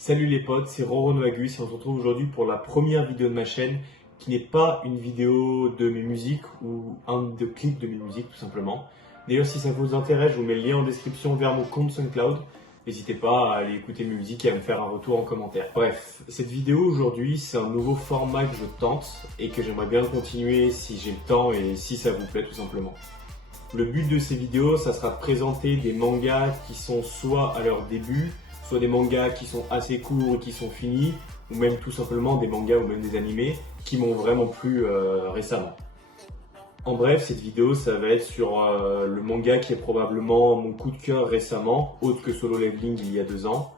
Salut les potes, c'est Roro Agus et on se retrouve aujourd'hui pour la première vidéo de ma chaîne qui n'est pas une vidéo de mes musiques ou un de clips de mes musiques tout simplement. D'ailleurs si ça vous intéresse, je vous mets le lien en description vers mon compte SoundCloud. N'hésitez pas à aller écouter mes musiques et à me faire un retour en commentaire. Bref, cette vidéo aujourd'hui c'est un nouveau format que je tente et que j'aimerais bien continuer si j'ai le temps et si ça vous plaît tout simplement. Le but de ces vidéos, ça sera de présenter des mangas qui sont soit à leur début, soit des mangas qui sont assez courts et qui sont finis, ou même tout simplement des mangas ou même des animés qui m'ont vraiment plu récemment. En bref, cette vidéo, ça va être sur le manga qui est probablement mon coup de cœur récemment, autre que Solo Leveling il y a 2 ans,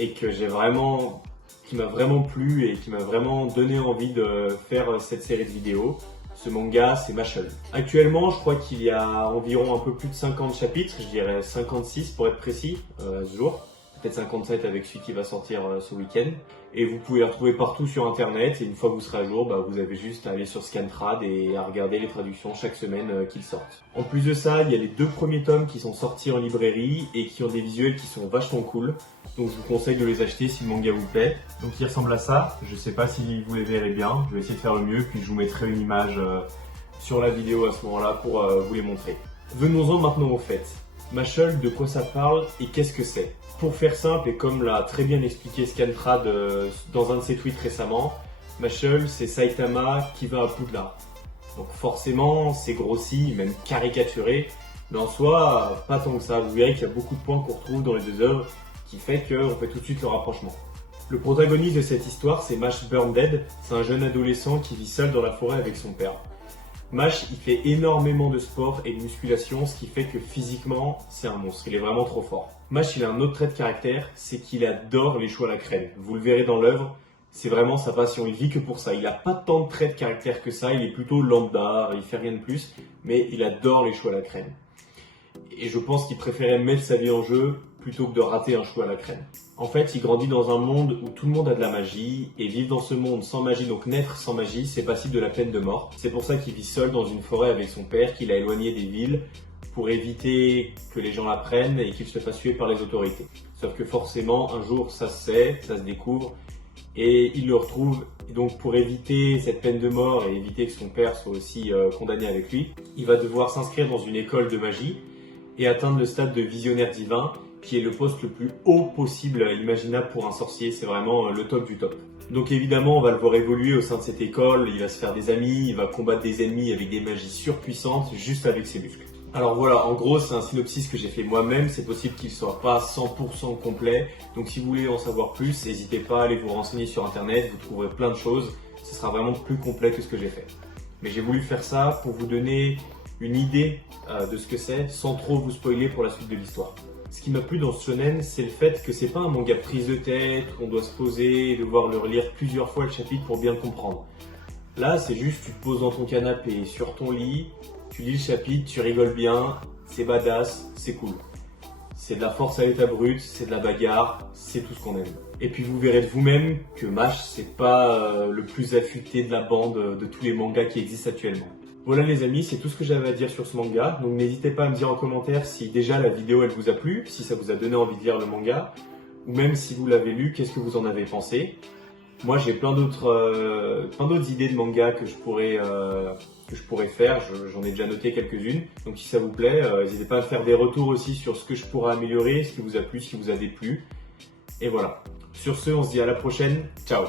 et que qui m'a vraiment plu et qui m'a vraiment donné envie de faire cette série de vidéos. Ce manga, c'est Mashle. Actuellement, je crois qu'il y a environ un peu plus de 50 chapitres, je dirais 56 pour être précis, ce jour. Peut-être 57 avec celui qui va sortir ce week-end. Et vous pouvez les retrouver partout sur internet et une fois que vous serez à jour, vous avez juste à aller sur Scantrad et à regarder les traductions chaque semaine qu'ils sortent. En plus de ça, il y a les 2 premiers tomes qui sont sortis en librairie et qui ont des visuels qui sont vachement cool. Donc je vous conseille de les acheter si le manga vous plaît. Donc il ressemble à ça, je sais pas si vous les verrez bien, je vais essayer de faire le mieux puis je vous mettrai une image sur la vidéo à ce moment-là pour vous les montrer. Venons-en maintenant au fait. Mashle, de quoi ça parle et qu'est-ce que c'est? Pour faire simple, et comme l'a très bien expliqué Scantrad dans un de ses tweets récemment, Mashle, c'est Saitama qui va à Poudlard. Donc forcément, c'est grossi, même caricaturé, mais en soi, pas tant que ça. Vous verrez qu'il y a beaucoup de points qu'on retrouve dans les 2 œuvres, qui fait qu'on fait tout de suite le rapprochement. Le protagoniste de cette histoire, c'est Mash Burndead. C'est un jeune adolescent qui vit seul dans la forêt avec son père. Mash, il fait énormément de sport et de musculation, ce qui fait que physiquement, c'est un monstre. Il est vraiment trop fort. Mash, il a un autre trait de caractère, c'est qu'il adore les choux à la crème. Vous le verrez dans l'œuvre, c'est vraiment sa passion. Il vit que pour ça. Il n'a pas tant de traits de caractère que ça. Il est plutôt lambda, il fait rien de plus, mais il adore les choux à la crème. Et je pense qu'il préférait mettre sa vie en jeu plutôt que de rater un chou à la crème. En fait, il grandit dans un monde où tout le monde a de la magie, et vivre dans ce monde sans magie, donc naître sans magie, c'est passible de la peine de mort. C'est pour ça qu'il vit seul dans une forêt avec son père, qu'il a éloigné des villes, pour éviter que les gens l'apprennent et qu'il se fasse tuer par les autorités. Sauf que forcément, un jour, ça se sait, ça se découvre, et il le retrouve. Et donc pour éviter cette peine de mort et éviter que son père soit aussi condamné avec lui, il va devoir s'inscrire dans une école de magie et atteindre le stade de visionnaire divin, qui est le poste le plus haut possible imaginable pour un sorcier. C'est vraiment le top du top. Donc évidemment, on va le voir évoluer au sein de cette école, il va se faire des amis, il va combattre des ennemis avec des magies surpuissantes juste avec ses muscles. Alors voilà, en gros, c'est un synopsis que j'ai fait moi-même, c'est possible qu'il ne soit pas 100% complet, donc si vous voulez en savoir plus, n'hésitez pas à aller vous renseigner sur internet, vous trouverez plein de choses, ce sera vraiment plus complet que ce que j'ai fait. Mais j'ai voulu faire ça pour vous donner une idée de ce que c'est, sans trop vous spoiler pour la suite de l'histoire. Ce qui m'a plu dans ce shonen, c'est le fait que c'est pas un manga prise de tête, qu'on doit se poser et devoir le relire plusieurs fois le chapitre pour bien le comprendre. Là, c'est juste, tu te poses dans ton canapé, sur ton lit, tu lis le chapitre, tu rigoles bien, c'est badass, c'est cool. C'est de la force à l'état brut, c'est de la bagarre, c'est tout ce qu'on aime. Et puis vous verrez de vous-même que Mash, c'est pas le plus affûté de la bande de tous les mangas qui existent actuellement. Voilà les amis, c'est tout ce que j'avais à dire sur ce manga, donc n'hésitez pas à me dire en commentaire si déjà la vidéo elle vous a plu, si ça vous a donné envie de lire le manga, ou même si vous l'avez lu, qu'est-ce que vous en avez pensé. Moi j'ai plein d'autres idées de manga que je pourrais faire, j'en ai déjà noté quelques-unes, donc si ça vous plaît, n'hésitez pas à faire des retours aussi sur ce que je pourrais améliorer, ce qui vous a plu, ce qui vous a déplu, et voilà. Sur ce, on se dit à la prochaine, ciao.